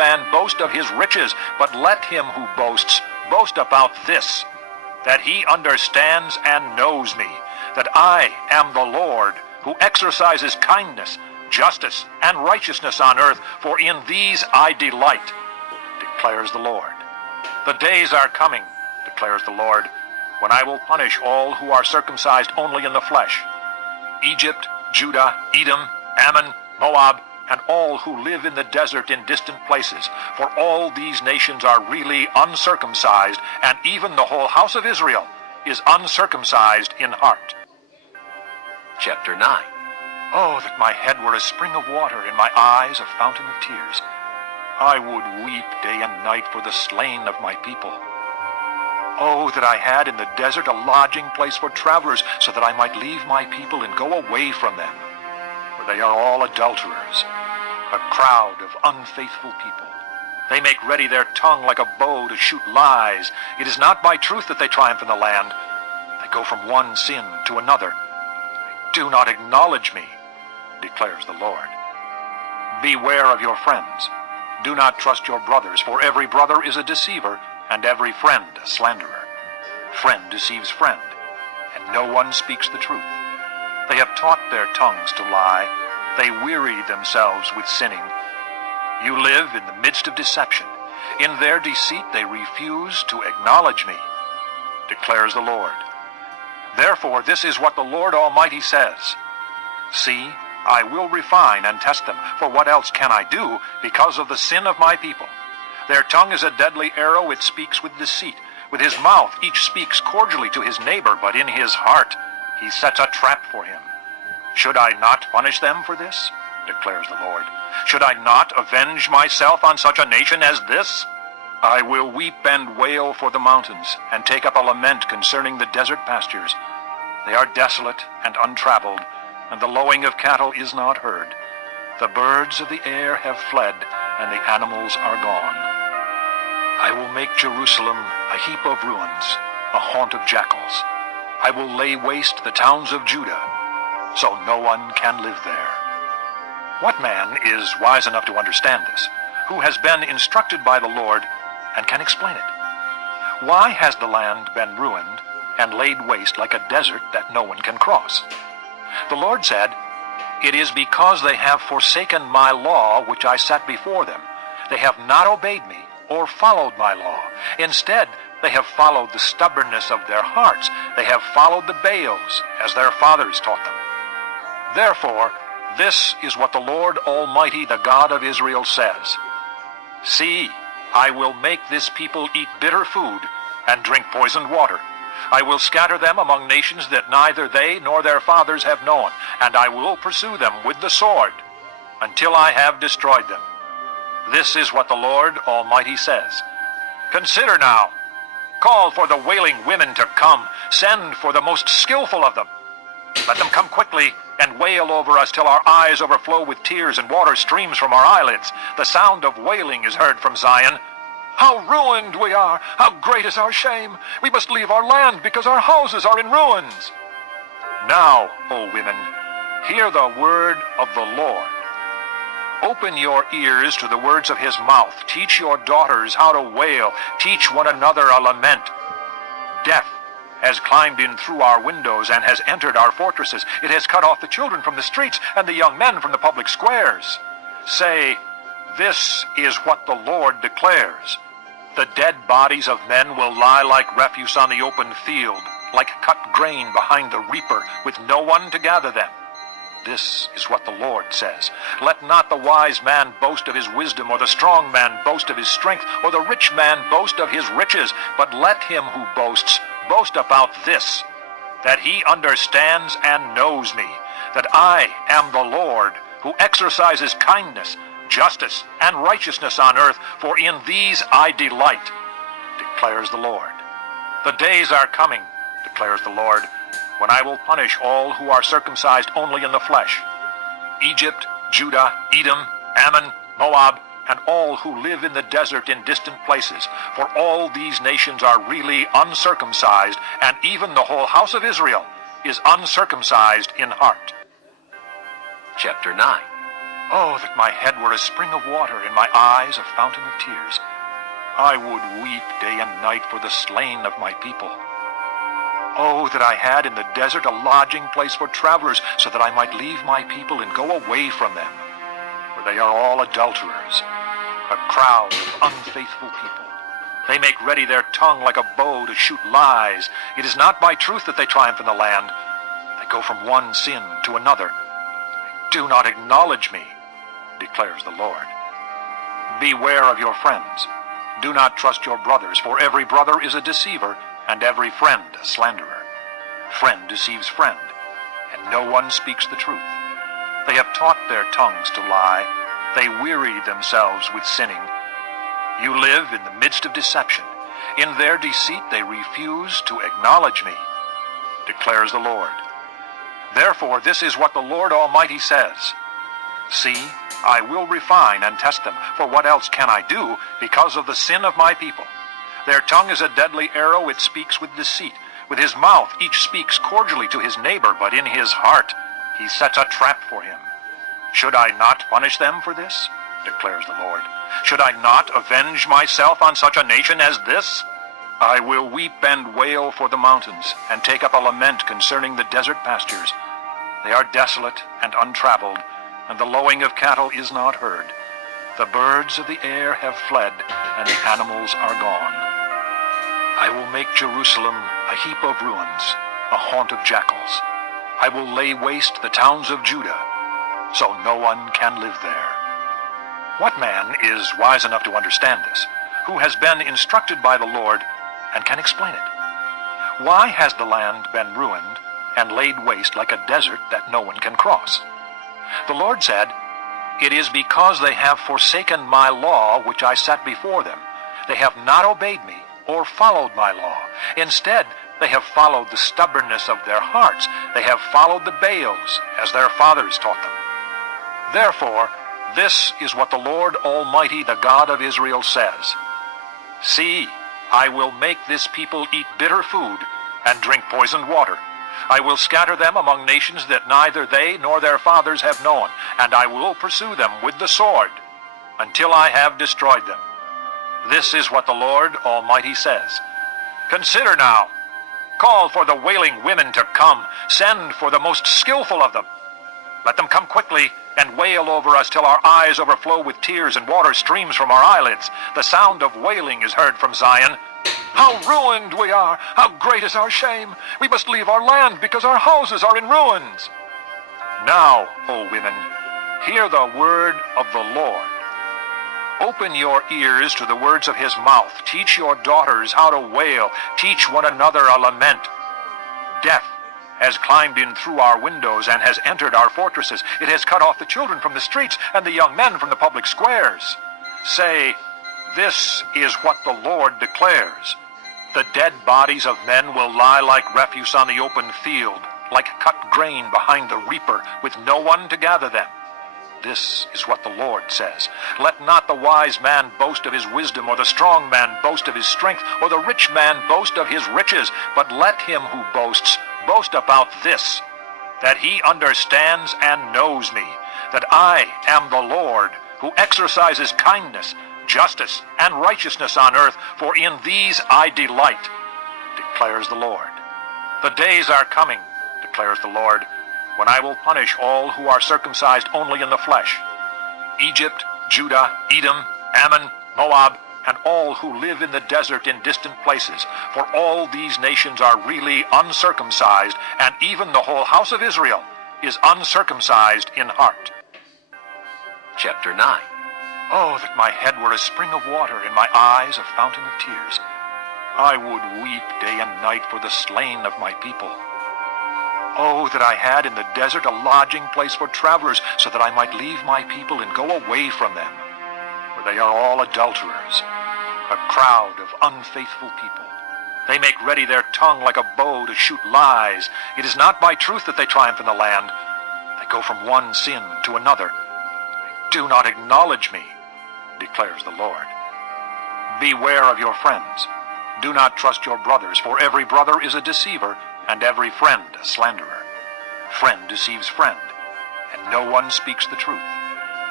man boast of his riches, but let him who boasts boast about this, that he understands and knows me, that I am the Lord, who exercises kindness, justice, and righteousness on earth, for in these I delight, declares the Lord. The days are coming, declares the Lord, when I will punish all who are circumcised only in the flesh, Egypt, Judah, Edom, Ammon, Moab, and all who live in the desert in distant places, for all these nations are really uncircumcised, and even the whole house of Israel is uncircumcised in heart. Chapter 9. Oh, that my head were a spring of water, and my eyes a fountain of tears. I would weep day and night for the slain of my people. Oh, that I had in the desert a lodging place for travelers, so that I might leave my people and go away from them. For they are all adulterers, a crowd of unfaithful people. They make ready their tongue like a bow to shoot lies. It is not by truth that they triumph in the land. They go from one sin to another. They do not acknowledge me, declares the Lord. Beware of your friends. Do not trust your brothers, for every brother is a deceiver, and every friend a slanderer. Friend deceives friend, and no one speaks the truth. They have taught their tongues to lie. They weary themselves with sinning. You live in the midst of deception. In their deceit they refuse to acknowledge me, declares the Lord. Therefore this is what the Lord Almighty says. See, I will refine and test them, for what else can I do because of the sin of my people? Their tongue is a deadly arrow, it speaks with deceit. With his mouth each speaks cordially to his neighbor, but in his heart he sets a trap for him. Should I not punish them for this? Declares the Lord. Should I not avenge myself on such a nation as this? I will weep and wail for the mountains, and take up a lament concerning the desert pastures. They are desolate and untraveled, and the lowing of cattle is not heard. The birds of the air have fled, and the animals are gone. I will make Jerusalem a heap of ruins, a haunt of jackals. I will lay waste the towns of Judah, so no one can live there. What man is wise enough to understand this, who has been instructed by the Lord and can explain it? Why has the land been ruined and laid waste like a desert that no one can cross? The Lord said, "It is because they have forsaken my law which I set before them. They have not obeyed me or followed my law. Instead, they have followed the stubbornness of their hearts. They have followed the Baals, as their fathers taught them. Therefore, this is what the Lord Almighty, the God of Israel, says. See, I will make this people eat bitter food and drink poisoned water. I will scatter them among nations that neither they nor their fathers have known, and I will pursue them with the sword until I have destroyed them. This is what the Lord Almighty says. Consider now. Call for the wailing women to come. Send for the most skillful of them. Let them come quickly and wail over us till our eyes overflow with tears and water streams from our eyelids. The sound of wailing is heard from Zion. How ruined we are! How great is our shame! We must leave our land because our houses are in ruins. Now, O women, hear the word of the Lord. Open your ears to the words of his mouth. Teach your daughters how to wail. Teach one another a lament. Death has climbed in through our windows and has entered our fortresses. It has cut off the children from the streets and the young men from the public squares. Say, this is what the Lord declares. The dead bodies of men will lie like refuse on the open field, like cut grain behind the reaper, with no one to gather them. This is what the Lord says. Let not the wise man boast of his wisdom, or the strong man boast of his strength, or the rich man boast of his riches, but let him who boasts boast about this, that he understands and knows me, that I am the Lord, who exercises kindness, justice, and righteousness on earth, for in these I delight, declares the Lord. The days are coming, declares the Lord, when I will punish all who are circumcised only in the flesh, Egypt, Judah, Edom, Ammon, Moab, and all who live in the desert in distant places, for all these nations are really uncircumcised, and even the whole house of Israel is uncircumcised in heart. Chapter 9. Oh, that my head were a spring of water, and my eyes a fountain of tears. I would weep day and night for the slain of my people. Oh, that I had in the desert a lodging place for travelers, so that I might leave my people and go away from them. For they are all adulterers, a crowd of unfaithful people. They make ready their tongue like a bow to shoot lies. It is not by truth that they triumph in the land. They go from one sin to another. Do not acknowledge me, declares the Lord. Beware of your friends. Do not trust your brothers, for every brother is a deceiver, and every friend a slanderer. Friend deceives friend, and no one speaks the truth. They have taught their tongues to lie. They weary themselves with sinning. You live in the midst of deception. In their deceit they refuse to acknowledge me, declares the Lord. Therefore this is what the Lord Almighty says. See, I will refine and test them, for what else can I do because of the sin of my people? Their tongue is a deadly arrow, it speaks with deceit. With his mouth each speaks cordially to his neighbor, but in his heart he sets a trap for him. Should I not punish them for this? Declares the Lord. Should I not avenge myself on such a nation as this? I will weep and wail for the mountains, and take up a lament concerning the desert pastures. They are desolate and untraveled, and the lowing of cattle is not heard. The birds of the air have fled, and the animals are gone. I will make Jerusalem a heap of ruins, a haunt of jackals. I will lay waste the towns of Judah, so no one can live there. What man is wise enough to understand this, who has been instructed by the Lord and can explain it? Why has the land been ruined and laid waste like a desert that no one can cross? The Lord said, "It is because they have forsaken my law which I set before them. They have not obeyed me or followed my law. Instead, they have followed the stubbornness of their hearts. They have followed the Baals, as their fathers taught them. Therefore, this is what the Lord Almighty, the God of Israel, says. See, I will make this people eat bitter food and drink poisoned water. I will scatter them among nations that neither they nor their fathers have known, and I will pursue them with the sword until I have destroyed them. This is what the Lord Almighty says. Consider now. Call for the wailing women to come. Send for the most skillful of them. Let them come quickly and wail over us till our eyes overflow with tears and water streams from our eyelids. The sound of wailing is heard from Zion. How ruined we are! How great is our shame! We must leave our land because our houses are in ruins. Now, O women, hear the word of the Lord. Open your ears to the words of his mouth. Teach your daughters how to wail. Teach one another a lament. Death has climbed in through our windows and has entered our fortresses. It has cut off the children from the streets and the young men from the public squares. Say, this is what the Lord declares. The dead bodies of men will lie like refuse on the open field, like cut grain behind the reaper, with no one to gather them. This is what the Lord says. Let not the wise man boast of his wisdom, or the strong man boast of his strength, or the rich man boast of his riches, but let him who boasts boast about this, that he understands and knows me, that I am the Lord, who exercises kindness, justice, and righteousness on earth, for in these I delight, declares the Lord. The days are coming, declares the Lord, when I will punish all who are circumcised only in the flesh. Egypt, Judah, Edom, Ammon, Moab, and all who live in the desert in distant places, for all these nations are really uncircumcised, and even the whole house of Israel is uncircumcised in heart. Chapter 9. Oh, that my head were a spring of water, and my eyes a fountain of tears. I would weep day and night for the slain of my people. Oh, that I had in the desert a lodging place for travelers, so that I might leave my people and go away from them. For they are all adulterers, a crowd of unfaithful people. They make ready their tongue like a bow to shoot lies. It is not by truth that they triumph in the land. They go from one sin to another. Do not acknowledge me, declares the Lord. Beware of your friends. Do not trust your brothers, for every brother is a deceiver, and every friend a slanderer. Friend deceives friend, and no one speaks the truth.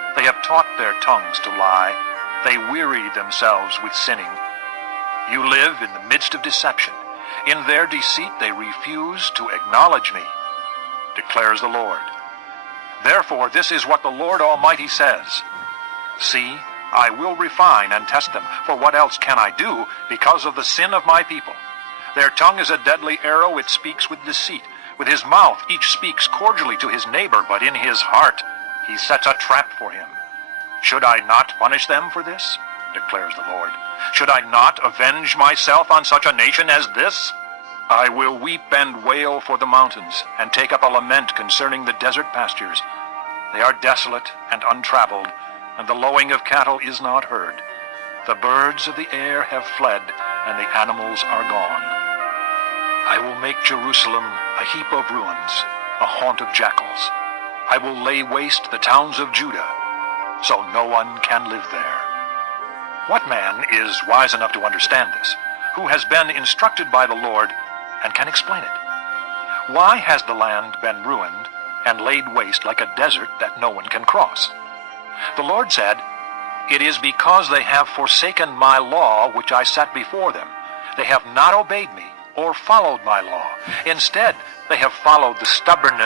They have taught their tongues to lie. They weary themselves with sinning. You live in the midst of deception. In their deceit they refuse to acknowledge me, declares the Lord. Therefore this is what the Lord Almighty says. See, I will refine and test them, for what else can I do because of the sin of my people? Their tongue is a deadly arrow, it speaks with deceit. With his mouth each speaks cordially to his neighbor, but in his heart he sets a trap for him. Should I not punish them for this? Declares the Lord. Should I not avenge myself on such a nation as this? I will weep and wail for the mountains, and take up a lament concerning the desert pastures. They are desolate and untraveled, and the lowing of cattle is not heard. The birds of the air have fled, and the animals are gone. I will make Jerusalem a heap of ruins, a haunt of jackals. I will lay waste the towns of Judah, so no one can live there. What man is wise enough to understand this, who has been instructed by the Lord and can explain it? Why has the land been ruined and laid waste like a desert that no one can cross? The Lord said, "It is because they have forsaken my law which I set before them. They have not obeyed me or followed my law. Instead, they have followed the stubbornness